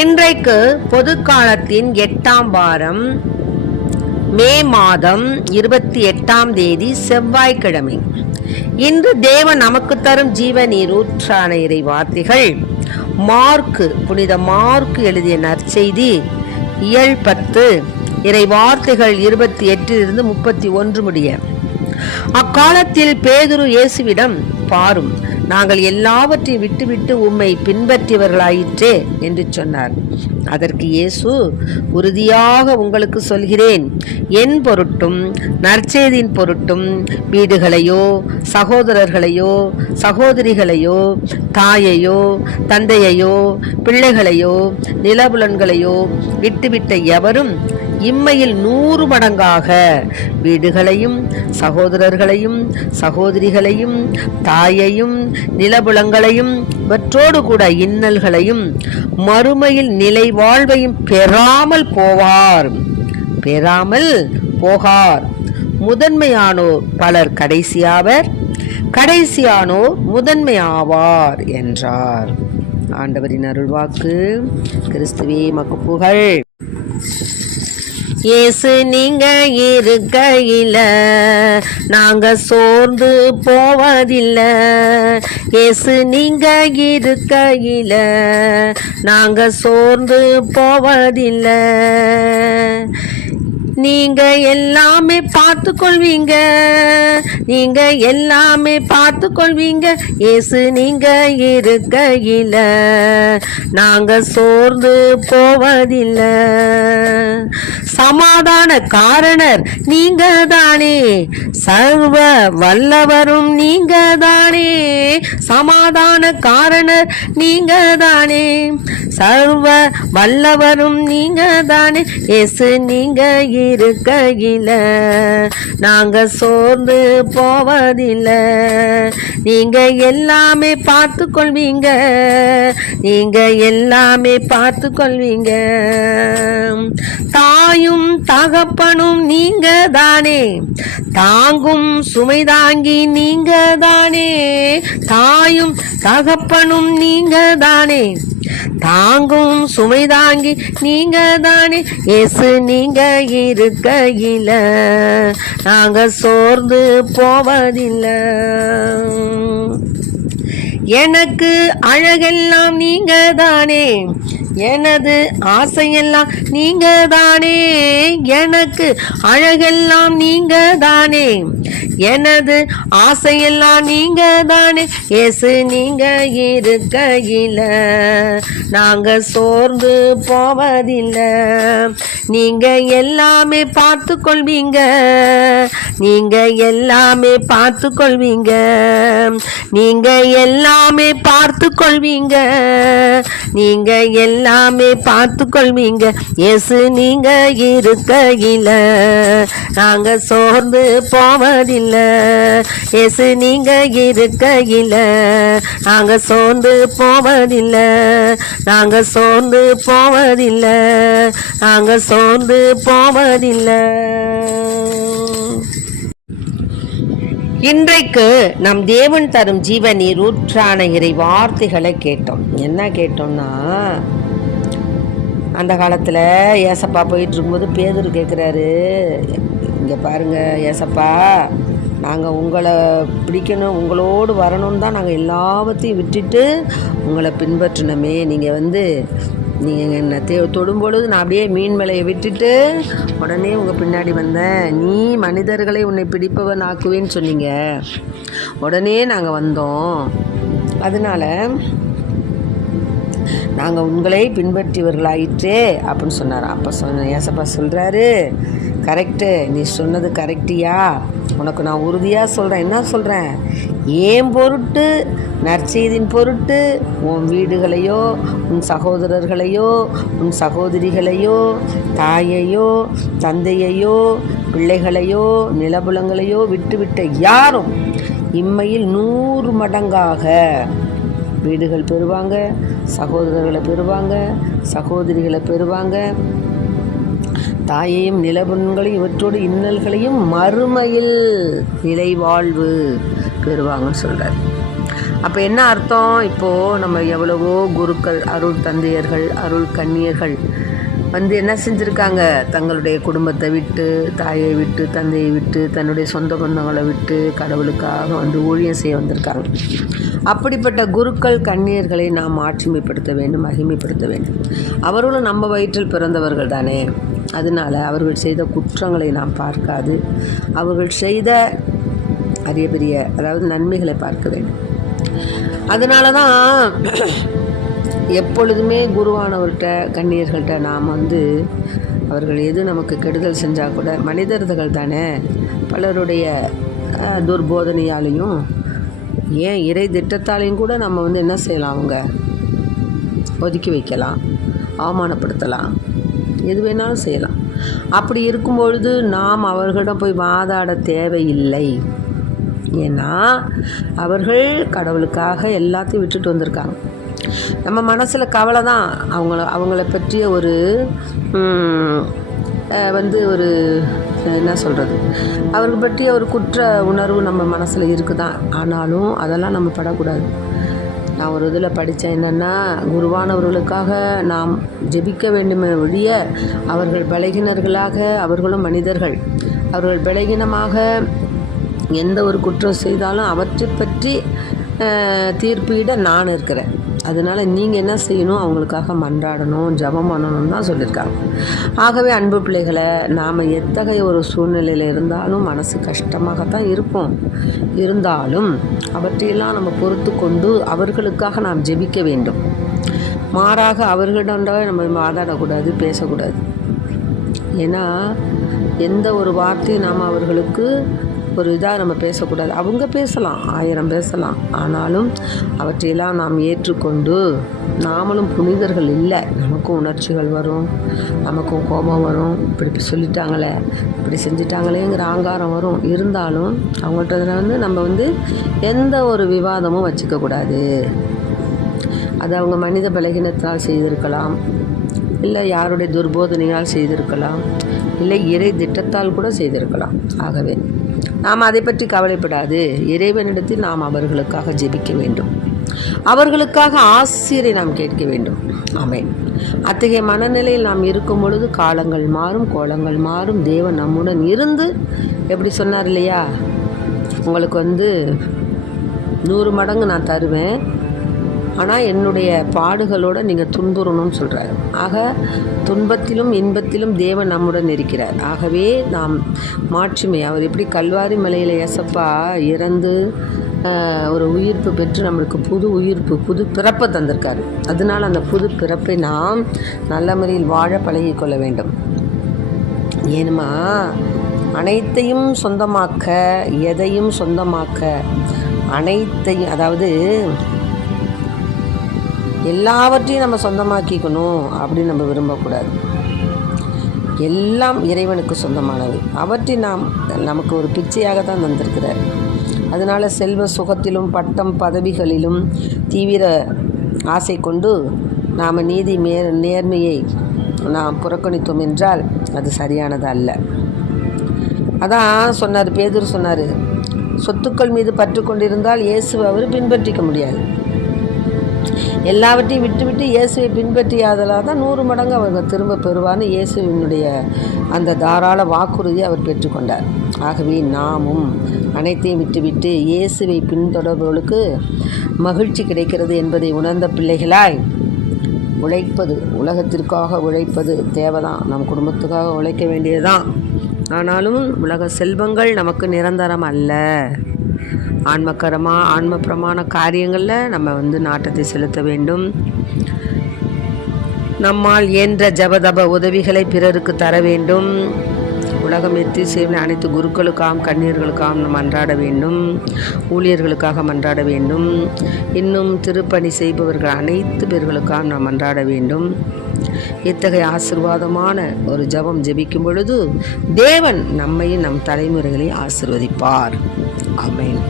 இன்றைக்கு பொது காலத்தின் 8ஆம் வாரம் மே மாதம் 28ஆம் தேதி செவ்வாய்க்கிழமை. இன்று தேவன் நமக்கு தரும் ஜீவ நீரூற்றான இறை வார்த்தைகள் புனித மார்க்கு எழுதிய நற்செய்தி இயல் 10 இறை வார்த்தைகள் 28 31 முடிய. அக்காலத்தில் பேதுரு இயேசுவிடம், பாரும், நாங்கள் எல்லாவற்றையும் விட்டுவிட்டு உம்மை பின்பற்றியவர்களாயிற்றே என்று சொன்னார். அதற்கு இயேசு, உறுதியாக உங்களுக்கு சொல்கிறேன், என் பொருட்டும் நற்செய்தியின் பொருட்டும் வீடுகளையோ சகோதரர்களையோ சகோதரிகளையோ தாயையோ தந்தையையோ பிள்ளைகளையோ நிலபுலன்களையோ விட்டுவிட்ட எவரும் இம்மையில் 100 மடங்காக வீடுகளையும் சகோதரர்களையும் சகோதரிகளையும் தாயையும் நிலபுலங்களையும் இவற்றோடு கூட இன்னல்களையும் மறுமையில் நிலை வாழ்வையும் பெறாமல் போகார். முதன்மையானோர் பலர் கடைசியாவர், கடைசியானோர் முதன்மையாவார் என்றார். ஆண்டவரின் அருள்வாக்கு. கிறிஸ்துவே மக்கு புகழ். இயேசு நீங்க இருக்கையில நாங்க சோர்ந்து போவதில்லை. இயேசு நீங்க இருக்கையில நாங்க சோர்ந்து போவதில்லை. நீங்க எல்லாமே பார்த்து கொள்வீங்க, நீங்க எல்லாமே பார்த்து கொள்வீங்க. இயேசு நீங்க இருக்கையில நாங்க சோர்ந்து போவதில்லை. சமாதான காரணர் நீங்க தானே, சர்வ வல்லவரும் நீங்க தானே. சமாதான காரணர் நீங்க தானே, சர்வ வல்லவரும் நீங்க தானே. இயேசு நீங்க இருக்கையில நாங்க சோர்ந்து போவதில்லை. நீங்க எல்லாமே பார்த்து கொள்வீங்க, நீங்க எல்லாமே பார்த்து கொள்வீங்க. தாயும் தகப்பனும் நீங்க தானே, தாங்கும் சுமை தாங்கி நீங்க தானே. தாயும் தகப்பனும் நீங்க தானே, தாங்கும் சுமை தாங்கி நீங்க தானே. இயேசு நீங்க இருக்கையில நாங்க சோர்ந்து போவதில்லை. எனக்கு அழகெல்லாம் நீங்க தானே, எனது ஆசையெல்லாம் நீங்க தானே. எனக்கு அழகெல்லாம் நீங்க தானே, எனது ஆசையெல்லாம் நீங்க தானே. இயேசு நீங்க இருக்கையில நாங்க சோர்ந்து போவதில்லை. நீங்க எல்லாமே பார்த்து கொள்வீங்க, நீங்க எல்லாமே பார்த்து கொள்வீங்க. நீங்க எல்லாமே பார்த்து கொள்வீங்க, நீங்க எல்லாமே பார்த்து கொள்வீங்க. இயேசு நீங்க இருக்கையில நாங்க சோர்ந்து போவதில்லை. இயேசு நீங்க இருக்கையில நாங்க சோர்ந்து போவதில்லை. நாங்க சோர்ந்து போவதில்லை, நாங்க சோர்ந்து போவதில்லை. இன்றைக்கு நம் தேவன் தரும் ஜீவ நீரூற்றான இறை வார்த்தைகளை கேட்டோம். என்ன கேட்டோம்னா, அந்த காலத்தில் ஏசப்பா போயிட்டு இருக்கும்போது பேதுரு கேட்குறாரு, இங்கே பாருங்க ஏசப்பா, நாங்கள் உங்களை பிடிக்கணும், உங்களோடு வரணும்னு தான் நாங்கள் எல்லாவற்றையும் விட்டுட்டு உங்களை பின்பற்றினோமே. நீங்கள் என்னை தொடும்பொழுது நான் அப்படியே மீன் மலையை விட்டுட்டு உடனே உங்கள் பின்னாடி வந்தேன். நீ மனிதர்களை உன்னை பிடிப்பவன் ஆக்குவேன்னு சொன்னீங்க, உடனே நாங்கள் வந்தோம். அதனால் நாங்கள் உங்களை பின்பற்றியவர்களாயிற்றே அப்படின்னு சொன்னார். அப்போ ஏசப்பா சொல்கிறாரு, கரெக்டு, நீ சொன்னது கரெக்டியா, உனக்கு நான் உறுதியாக சொல்கிறேன். என்ன சொல்கிறேன்? ஏன் பொருட்டு, நற்செய்தியின் பொருட்டு உன் வீடுகளையோ உன் சகோதரர்களையோ உன் சகோதரிகளையோ தாயையோ தந்தையையோ பிள்ளைகளையோ நிலபுலங்களையோ விட்டுவிட்ட யாரும் இம்மையில் 100 மடங்காக வீடுகள் பெறுவாங்க, சகோதரர்களை பெறுவாங்க, சகோதரிகளை பெறுவாங்க, தாயையும் நிலபுலன்களையும் இவற்றோடு இன்னல்களையும் மறுமையில் நிலை வாழ்வு பெறுவாங்கன்னு சொல்கிறார். அப்போ என்ன அர்த்தம்? இப்போது நம்ம எவ்வளவோ குருக்கள், அருள் தந்தையர்கள், அருள் கன்னியர்கள் வந்து என்ன செஞ்சுருக்காங்க? தங்களுடைய குடும்பத்தை விட்டு, தாயை விட்டு, தந்தையை விட்டு, தன்னுடைய சொந்த பந்தங்களை விட்டு கடவுளுக்காக வந்து ஊழியம் செய்ய வந்திருக்காங்க. அப்படிப்பட்ட குருக்கள் கன்னியர்களை நாம் மாட்சிமைப்படுத்த வேண்டும், மகிமைப்படுத்த வேண்டும். அவர்களும் நம்ம வயிற்றில் பிறந்தவர்கள் தானே. அதனால் அவர்கள் செய்த குற்றங்களை நாம் பார்க்காது, அவர்கள் செய்த அரிய பெரிய அதாவது நன்மைகளை பார்க்க வேண்டும். அதனால தான் எப்பொழுதுமே குருவானவர்கிட்ட, கன்னியர்கள்ட்ட நாம் வந்து அவர்கள் எது நமக்கு கெடுதல் செஞ்சால் கூட, மனிதர்கள் தானே, பலருடைய துர்போதனையாலையும் ஏன் இறை திட்டத்தாலையும் கூட நம்ம வந்து என்ன செய்யலாம்? அவங்க ஒதுக்கி வைக்கலாம், அவமானப்படுத்தலாம், எது வேணாலும் செய்யலாம். அப்படி இருக்கும்பொழுது நாம் அவர்களிடம் போய் வாதாட தேவையில்லை. ஏன்னா அவர்கள் கடவுளுக்காக எல்லாத்தையும் விட்டுட்டு வந்திருக்காங்க. நம்ம மனசில் கவலை தான். அவங்கள பற்றிய ஒரு வந்து ஒரு என்ன சொல்கிறது, அவர்கள் பற்றிய ஒரு குற்ற உணர்வு நம்ம மனசில் இருக்குதான். ஆனாலும் அதெல்லாம் நம்ம படக்கூடாது. நான் ஒரு இதில் படித்தேன், என்னென்னா குருவானவர்களுக்காக நாம் ஜெபிக்க வேண்டுமே ஒழிய, அவர்கள் பலகீனர்களாக, அவர்களும் மனிதர்கள், அவர்கள் பலகீனமாக எந்த ஒரு குற்றம் செய்தாலும் அவற்றை பற்றி தீர்ப்பிட நான் இருக்கிறேன். அதனால் நீங்கள் என்ன செய்யணும்? அவங்களுக்காக மன்றாடணும், ஜெபம் பண்ணணும்னு தான் சொல்லியிருக்காங்க. ஆகவே அன்பு பிள்ளைகளை, நாம் எத்தகைய ஒரு சூழ்நிலையில் இருந்தாலும் மனசு கஷ்டமாகத்தான் இருக்கும். இருந்தாலும் அவற்றையெல்லாம் நம்ம பொறுத்து கொண்டு அவர்களுக்காக நாம் ஜெபிக்க வேண்டும். மாறாக அவர்களிடம் நம்ம வாதாடக்கூடாது, பேசக்கூடாது. ஏன்னா எந்த ஒரு வார்த்தையும் நாம் அவர்களுக்கு ஒரு இதாக நம்ம பேசக்கூடாது. அவங்க பேசலாம், 1000 பேசலாம். ஆனாலும் அவற்றையெல்லாம் நாம் ஏற்றுக்கொண்டு, நாமளும் புனிதர்கள் இல்லை, நமக்கும் உணர்ச்சிகள் வரும், நமக்கும் கோபம் வரும். இப்படி சொல்லிட்டாங்களே, இப்படி செஞ்சிட்டாங்களேங்கிற ஆங்காரம் வரும். இருந்தாலும் அவங்கள்ட்ட வந்து நம்ம வந்து எந்த ஒரு விவாதமும் வச்சுக்கக்கூடாது. அது அவங்க மனித பலகீனத்தால் செய்திருக்கலாம், இல்லை யாருடைய துர்போதனையால் செய்திருக்கலாம், இல்லை இறை திட்டத்தால் கூட செய்திருக்கலாம். ஆகவே நாம் அதை பற்றி கவலைப்படாது, இறைவனிடத்தில் நாம் அவர்களுக்காக ஜெபிக்க வேண்டும், அவர்களுக்காக ஆசிரை நாம் கேட்க வேண்டும். ஆமென். அத்தகைய மனநிலையில் நாம் இருக்கும் பொழுது காலங்கள் மாறும், கோலங்கள் மாறும். தேவன் நம்முடன் இருந்து எப்படி சொன்னார் இல்லையா, உங்களுக்கு வந்து 100 மடங்கு நான் தருவேன், ஆனால் என்னுடைய பாடுகளோடு நீங்கள் துன்புறணும்னு சொல்கிறார். ஆக துன்பத்திலும் இன்பத்திலும் தேவன் நம்முடன் இருக்கிறார். ஆகவே நாம் மாட்சிமை, அவர் எப்படி கல்வாரி மலையில் ஏசப்பா இறந்து ஒரு உயிர்ப்பு பெற்று நம்மளுக்கு புது உயிர்ப்பு, புது பிறப்பை தந்திருக்காரு. அதனால் அந்த புது பிறப்பை நாம் நல்ல முறையில் வாழ பழகிக்கொள்ள வேண்டும். ஏனுமா அனைத்தையும் சொந்தமாக்க, எதையும் சொந்தமாக்க, அனைத்தையும், அதாவது எல்லாவற்றையும் நம்ம சொந்தமாக்கிக்கணும் அப்படின்னு நம்ம விரும்பக்கூடாது. எல்லாம் இறைவனுக்கு சொந்தமானவை. அவற்றை நமக்கு ஒரு பிச்சையாக தான் தந்திருக்கிறார். அதனால் செல்வ சுகத்திலும் பட்டம் பதவிகளிலும் தீவிர ஆசை கொண்டு நாம் நீதி நேர்மையை நாம் புறக்கணித்தோம் என்றால் அது சரியானது அல்ல. அதான் சொன்னார், பேதுரு சொன்னார், சொத்துக்கள் மீது பற்று கொண்டிருந்தால் இயேசுவை அவர் பின்பற்றிக்க முடியாது. எல்லாவற்றையும் விட்டு இயேசுவை பின்பற்றியாதலால் தான் 100 மடங்கு அவங்க திரும்ப பெறுவார்னு இயேசுவினுடைய அந்த தாராள வாக்குறுதியை அவர் பெற்றுக்கொண்டார். ஆகவே நாமும் அனைத்தையும் விட்டுவிட்டு இயேசுவை பின்தொடர்பவர்களுக்கு மகிழ்ச்சி கிடைக்கிறது என்பதை உணர்ந்த பிள்ளைகளாய் உழைப்பது, உலகத்திற்காக உழைப்பது தேவைதான், நம் குடும்பத்துக்காக உழைக்க வேண்டியதுதான். ஆனாலும் உலக செல்வங்கள் நமக்கு நிரந்தரம் அல்ல. ஆன்ம பிரமாண காரியங்களில் நம்ம நாட்டத்தை செலுத்த வேண்டும். நம்மால் இயன்ற ஜபதப உதவிகளை பிறருக்கு தர வேண்டும். உலகம் எத்தி செய்ய அனைத்து குருக்களுக்காகவும் கன்னியர்களுக்காகவும் நம்ம மன்றாட வேண்டும், ஊழியர்களுக்காக மன்றாட வேண்டும். இன்னும் திருப்பணி செய்பவர்கள் அனைத்து பேர்களுக்காக நாம் மன்றாட வேண்டும். இத்தகைய ஆசீர்வாதமான ஒரு ஜெபம் ஜெபிக்கும் பொழுது தேவன் நம்மையும் நம் தலைமுறைகளை ஆசீர்வதிப்பார். ஆமென்.